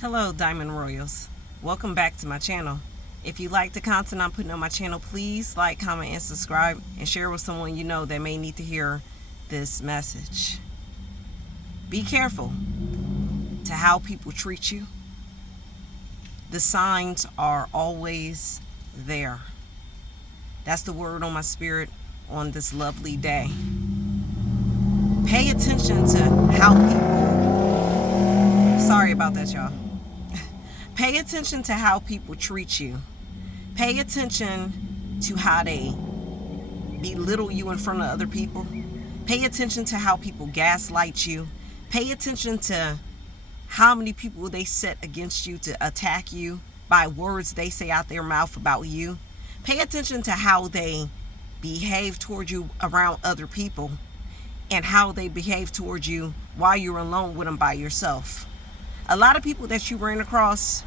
Hello Diamond Royals, welcome back to my channel. If you like the content I'm putting on my channel, please like, comment, and subscribe, and share with someone you know that may need to hear this message. Be careful to how people treat you. The signs are always there. That's the word on my spirit on this lovely day. Pay attention to how people, sorry about that y'all. Pay attention to how people treat you. Pay attention to how they belittle you in front of other people. Pay attention to how people gaslight you. Pay attention to how many people they set against you to attack you by words they say out their mouth about you. Pay attention to how they behave toward you around other people and how they behave toward you while you're alone with them by yourself. A lot of people that you ran across,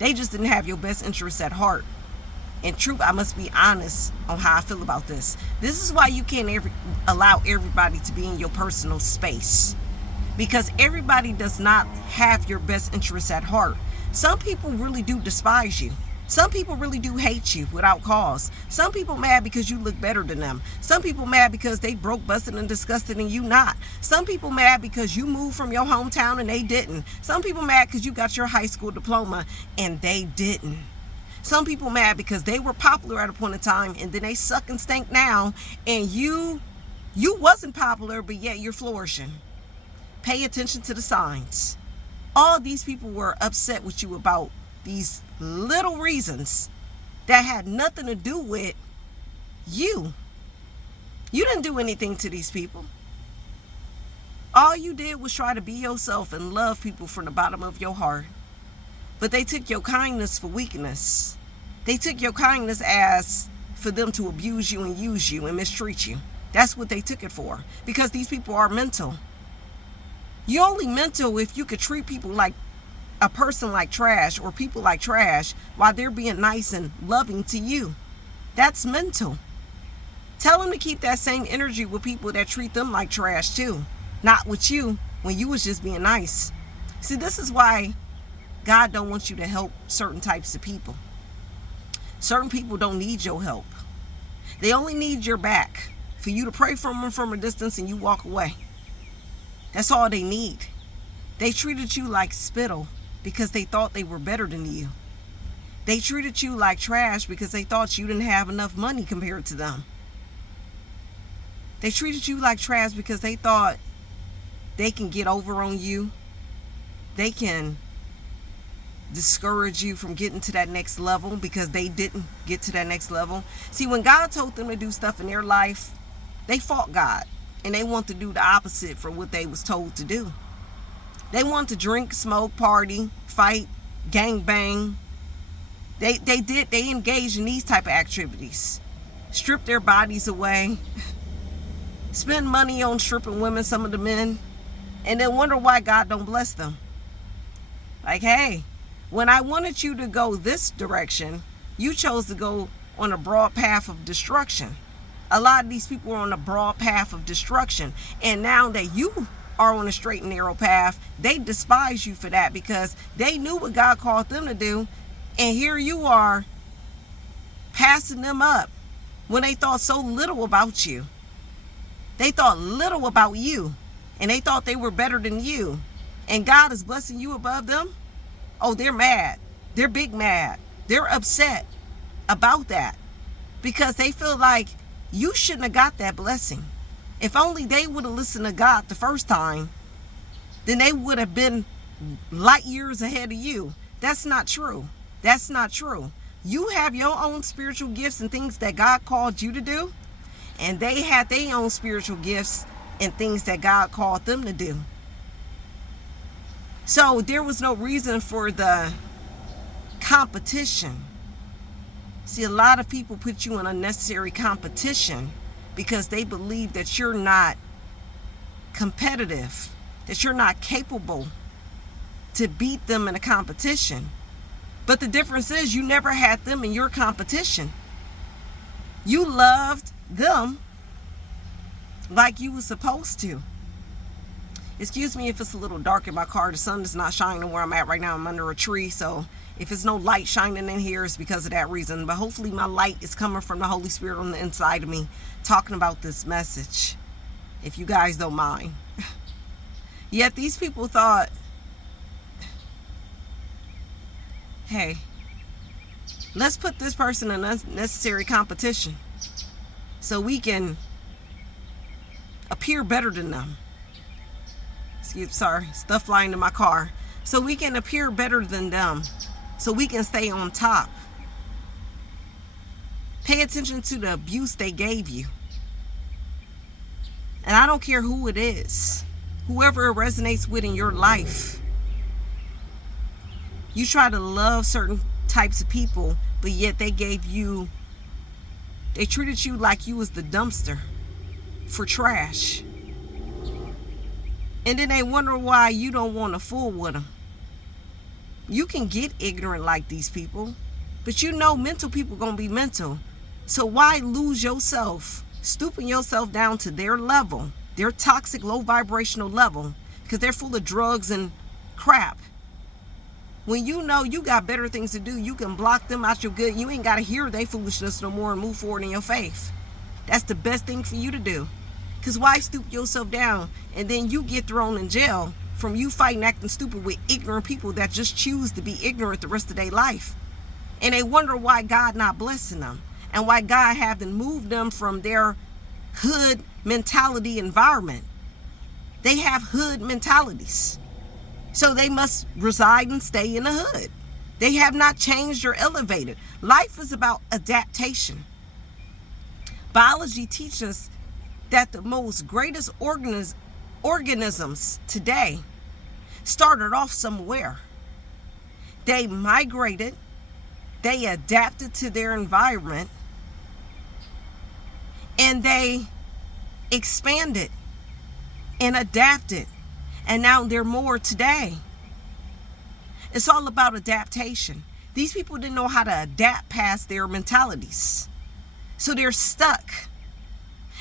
they just didn't have your best interests at heart. In truth, I must be honest on how I feel about this. This is why you can't allow everybody to be in your personal space. Because everybody does not have your best interests at heart. Some people really do despise you. Some people really do hate you without cause. Some people mad because you look better than them. Some people mad because they broke, busted, and disgusted and you not. Some people mad because you moved from your hometown and they didn't. Some people mad because you got your high school diploma and they didn't. Some people mad because they were popular at a point in time and then they suck and stink now, and you wasn't popular, but yet you're flourishing. Pay attention to the signs. All these people were upset with you about these little reasons that had nothing to do with you. You didn't do anything to these people. All you did was try to be yourself and love people from the bottom of your heart. But they took your kindness for weakness. They took your kindness as for them to abuse you and use you and mistreat you. That's what they took it for. Because these people are mental. You're only mental if you could treat people like a person like trash or people like trash while they're being nice and loving to you. That's mental. Tell them to keep that same energy with people that treat them like trash too. Not with you when you was just being nice. See, this is why God don't want you to help certain types of people. Certain people don't need your help. They only need your back for you to pray for them from a distance and you walk away. That's all they need. They treated you like spittle because they thought they were better than you. They treated you like trash because they thought you didn't have enough money compared to them. They treated you like trash because they thought they can get over on you. They can discourage you from getting to that next level because they didn't get to that next level. See, when God told them to do stuff in their life, they fought God and they want to do the opposite from what they was told to do. They want to drink, smoke, party, fight, gang bang. They engage in these type of activities. Strip their bodies away. Spend money on stripping women, some of the men, and then wonder why God don't bless them. Like, hey, when I wanted you to go this direction, you chose to go on a broad path of destruction. A lot of these people are on a broad path of destruction. And now that you are on a straight and narrow path, they despise you for that because they knew what God called them to do. And here you are passing them up when they thought so little about you. They thought little about you and they thought they were better than you. And God is blessing you above them. Oh, they're mad. They're big mad. They're upset about that because they feel like you shouldn't have got that blessing. If only they would have listened to God the first time, then they would have been light years ahead of you. That's not true. That's not true. You have your own spiritual gifts and things that God called you to do, and they had their own spiritual gifts and things that God called them to do. So there was no reason for the competition. See, a lot of people put you in unnecessary competition because they believe that you're not competitive, that you're not capable to beat them in a competition. But the difference is you never had them in your competition. You loved them like you were supposed to. Excuse me if it's a little dark in my car. The sun is not shining where I'm at right now. I'm under a tree, so if it's no light shining in here, it's because of that reason. But hopefully my light is coming from the Holy Spirit on the inside of me, talking about this message, if you guys don't mind. Yet these people thought, hey, let's put this person in unnecessary competition so we can appear better than them. Sorry, stuff flying in my car. So we can appear better than them, so we can stay on top. Pay attention to the abuse they gave you. And I don't care who it is, whoever it resonates with in your life. You try to love certain types of people, but yet they treated you like you was the dumpster for trash. And then they wonder why you don't want to fool with them. You can get ignorant like these people, but you know mental people going to be mental. So why lose yourself, stooping yourself down to their level, their toxic, low vibrational level, because they're full of drugs and crap. When you know you got better things to do, you can block them out your good. You ain't got to hear their foolishness no more and move forward in your faith. That's the best thing for you to do. Because why stoop yourself down and then you get thrown in jail from you fighting, acting stupid with ignorant people that just choose to be ignorant the rest of their life. And they wonder why God not blessing them and why God haven't moved them from their hood mentality environment. They have hood mentalities. So they must reside and stay in the hood. They have not changed or elevated. Life is about adaptation. Biology teaches us that the most greatest organisms today started off somewhere. They migrated, they adapted to their environment, and they expanded and adapted. And now they're more today. It's all about adaptation. These people didn't know how to adapt past their mentalities. So they're stuck.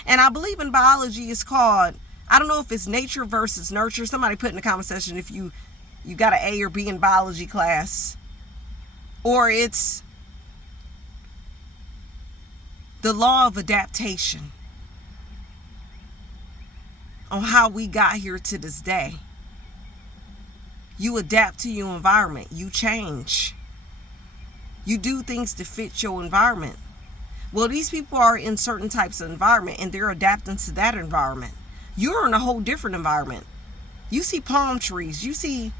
And I believe in biology it's called, I don't know if it's nature versus nurture. Somebody put in the comment section if you got an A or B in biology class. Or it's the law of adaptation. On how we got here to this day. You adapt to your environment. You change. You do things to fit your environment. Well, these people are in certain types of environment and they're adapting to that environment. You're in a whole different environment. You see palm trees. You see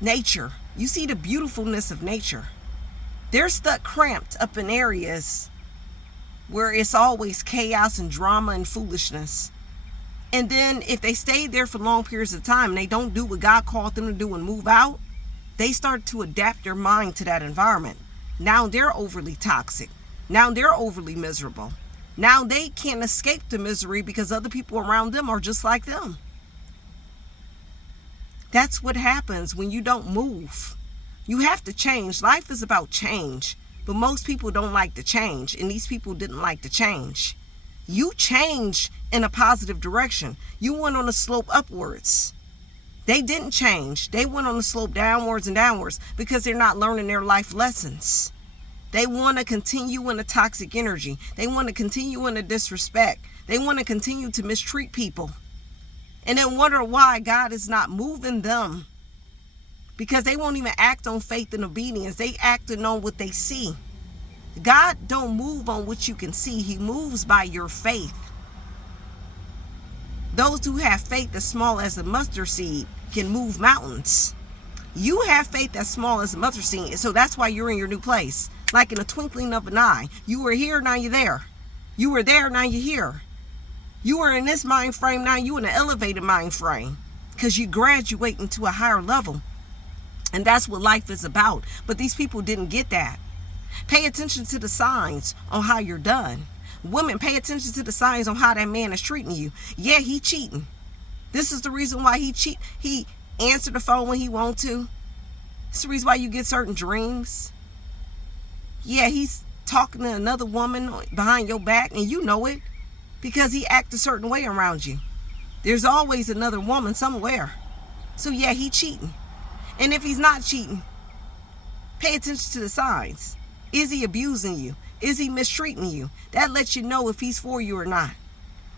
nature. You see the beautifulness of nature. They're stuck cramped up in areas where it's always chaos and drama and foolishness. And then if they stay there for long periods of time and they don't do what God called them to do and move out, they start to adapt their mind to that environment. Now they're overly toxic. Now they're overly miserable. Now they can't escape the misery because other people around them are just like them. That's what happens when you don't move. You have to change. Life is about change. But most people don't like to change. And these people didn't like to change. You change in a positive direction. You went on a slope upwards. They didn't change. They went on the slope downwards and downwards because they're not learning their life lessons. They want to continue in the toxic energy. They want to continue in the disrespect. They want to continue to mistreat people. And then wonder why God is not moving them. Because they won't even act on faith and obedience. They acting on what they see. God don't move on what you can see. He moves by your faith. Those who have faith as small as a mustard seed can move mountains. You have faith as small as a mustard seed, so that's why you're in your new place. Like in a twinkling of an eye. You were here, now you're there. You were there, now you're here. You were in this mind frame, now you're in an elevated mind frame. Because you graduate into a higher level. And that's what life is about. But these people didn't get that. Pay attention to the signs on how you're done. Women, pay attention to the signs on how that man is treating you. Yeah, he cheating. This is the reason why he cheat. He answered the phone when he want to. It's the reason why you get certain dreams. Yeah, he's talking to another woman behind your back and you know it because he acts a certain way around you. There's always another woman somewhere. So yeah, he cheating. And if he's not cheating, pay attention to the signs. Is he abusing you? Is he mistreating you? That lets you know if he's for you or not.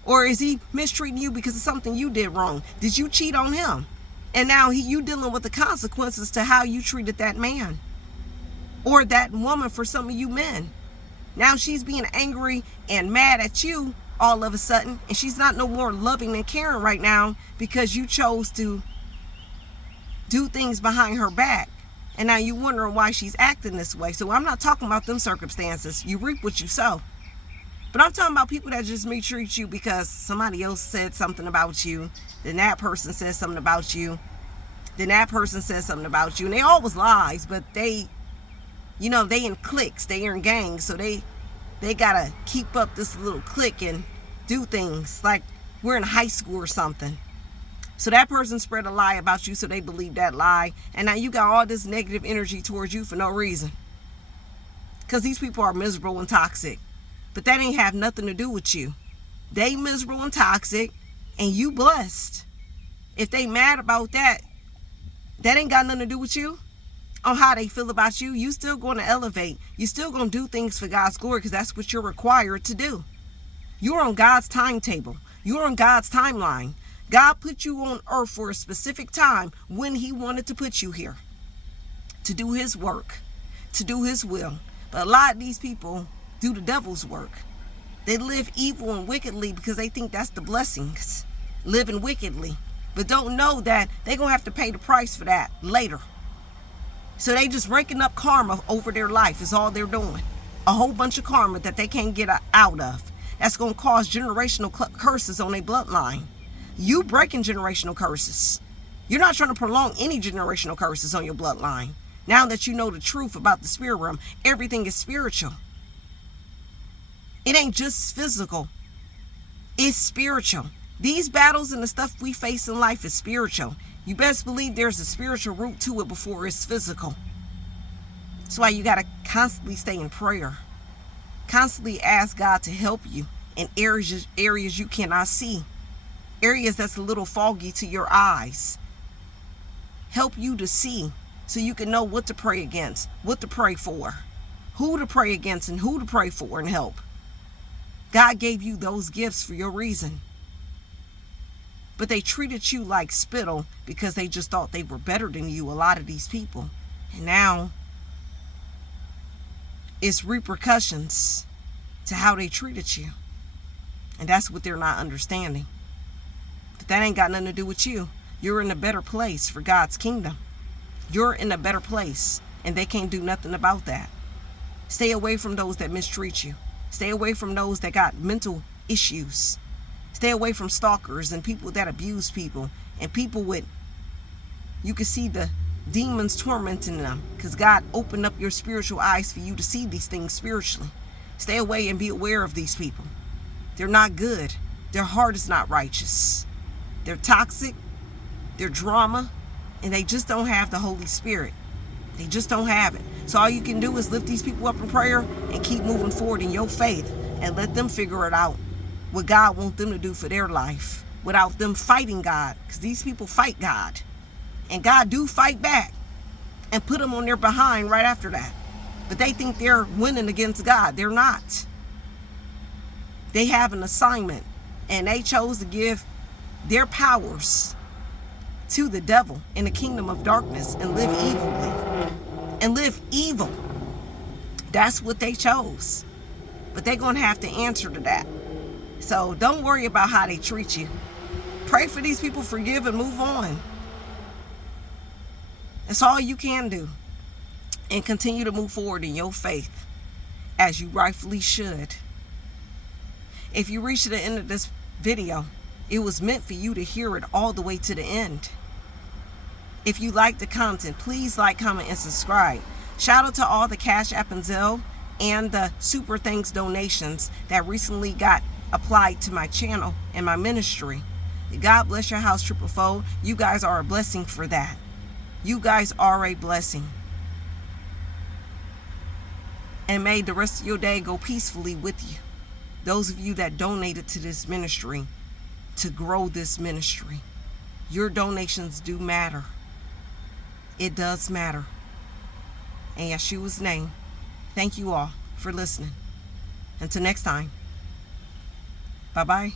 Or is he mistreating you because of something you did wrong? Did you cheat on him? And now you dealing with the consequences to how you treated that man or that woman. For some of you men, now she's being angry and mad at you all of a sudden, and she's not no more loving and caring right now because you chose to do things behind her back. And now you're wondering why she's acting this way. So I'm not talking about them circumstances. You reap what you sow. But I'm talking about people that just mistreat you because somebody else said something about you. Then that person says something about you. Then that person says something about you. And they always lies, but they, you know, they in cliques. They are in gangs. So they got to keep up this little clique and do things like we're in high school or something. So that person spread a lie about you, so they believe that lie. And now you got all this negative energy towards you for no reason. Because these people are miserable and toxic. But that ain't have nothing to do with you. They miserable and toxic, and you blessed. If they mad about that, that ain't got nothing to do with you. On how they feel about you, you still going to elevate. You still going to do things for God's glory because that's what you're required to do. You're on God's timetable. You're on God's timeline. God put you on earth for a specific time when he wanted to put you here. To do his work. To do his will. But a lot of these people do the devil's work. They live evil and wickedly because they think that's the blessings. Living wickedly. But don't know that they're going to have to pay the price for that later. So they just ranking up karma over their life is all they're doing. A whole bunch of karma that they can't get out of. That's going to cause generational curses on their bloodline. You breaking generational curses. You're not trying to prolong any generational curses on your bloodline. Now that you know the truth about the spirit realm, everything is spiritual. It ain't just physical. It's spiritual. These battles and the stuff we face in life is spiritual. You best believe there's a spiritual root to it before it's physical. That's why you got to constantly stay in prayer. Constantly ask God to help you in areas you cannot see. Areas that's a little foggy to your eyes. Help you to see so you can know what to pray against, what to pray for, who to pray against and who to pray for and help. God gave you those gifts for your reason. But they treated you like spittle because they just thought they were better than you, a lot of these people. And now it's repercussions to how they treated you. And that's what they're not understanding. But that ain't got nothing to do with you. You're in a better place for God's kingdom. You're in a better place, and they can't do nothing about that. Stay away from those that mistreat you. Stay away from those that got mental issues. Stay away from stalkers and people that abuse people and people with, you can see the demons tormenting them because God opened up your spiritual eyes for you to see these things spiritually. Stay away and be aware of these people. They're not good. Their heart is not righteous. They're toxic. They're drama. And they just don't have the Holy Spirit. They just don't have it. So all you can do is lift these people up in prayer and keep moving forward in your faith and let them figure it out. What God wants them to do for their life without them fighting God. Because these people fight God. And God do fight back and put them on their behind right after that. But they think they're winning against God. They're not. They have an assignment. And they chose to give their powers to the devil in the kingdom of darkness and live evilly. And live evil. That's what they chose. But they're going to have to answer to that. So don't worry about how they treat you. Pray for these people, forgive, and move on. That's all you can do. And continue to move forward in your faith as you rightfully should. If you reach the end of this video, it was meant for you to hear it all the way to the end. If you like the content, please like, comment, and subscribe. Shout out to all the Cash App and Zelle and the Super Thanks donations that recently got applied to my channel and my ministry. God bless your house triple-fold. You guys are a blessing for that. You guys are a blessing. And may the rest of your day go peacefully with you. Those of you that donated to this ministry, to grow this ministry. Your donations do matter. It does matter. In Yeshua's name, thank you all for listening. Until next time, bye-bye.